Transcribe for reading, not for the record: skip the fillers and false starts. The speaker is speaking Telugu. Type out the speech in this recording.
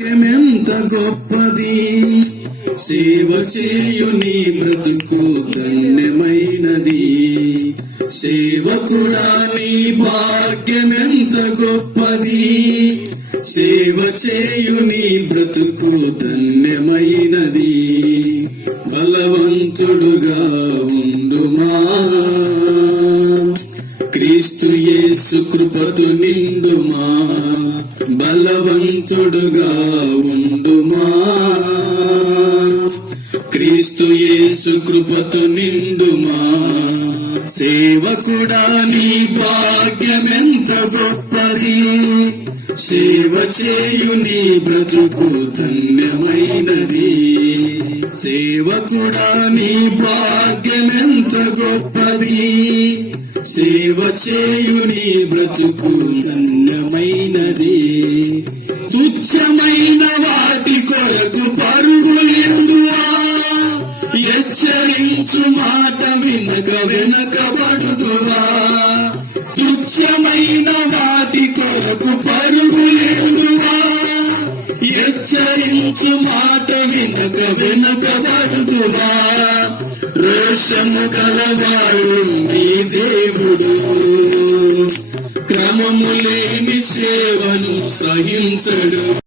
ఎంత గొప్పది సేవ చేయు నీ బ్రతుకు ధన్యమైనది. సేవకుడా నీ భాగ్యమెంత గొప్పది. సేవ చేయు నీ బ్రతుకు ధన్యమైనది. బలవంతుడుగా ఉండుమా, క్రీస్తు యేసు కృపతో నిండుమా. బలవంతుడుగా ఉండుమా, క్రీస్తు యేసు కృపతో నిండుమా. సేవకుడా నీ భాగ్యమెంత గొప్పది. సేవ చేయు నీ బ్రతుకు ధన్యమైనది. సేవకుడా నీ భాగ్యమెంత గొప్పది. సేవ చేయు నీ బ్రతుకు ధన్యమైనది. తుచ్చమైన వాటి కొరకు పరుగులిందువా, హెచ్చరించు మాట వెనకబడుదువా. తుచ్చమైన వాటి కొరకు పరుగులిందువా, హెచ్చరించు మాట వెనకబడుదువా. రోషము గలవాడు నీ దేవుడు, క్రమము లేని సేవను సహించడు.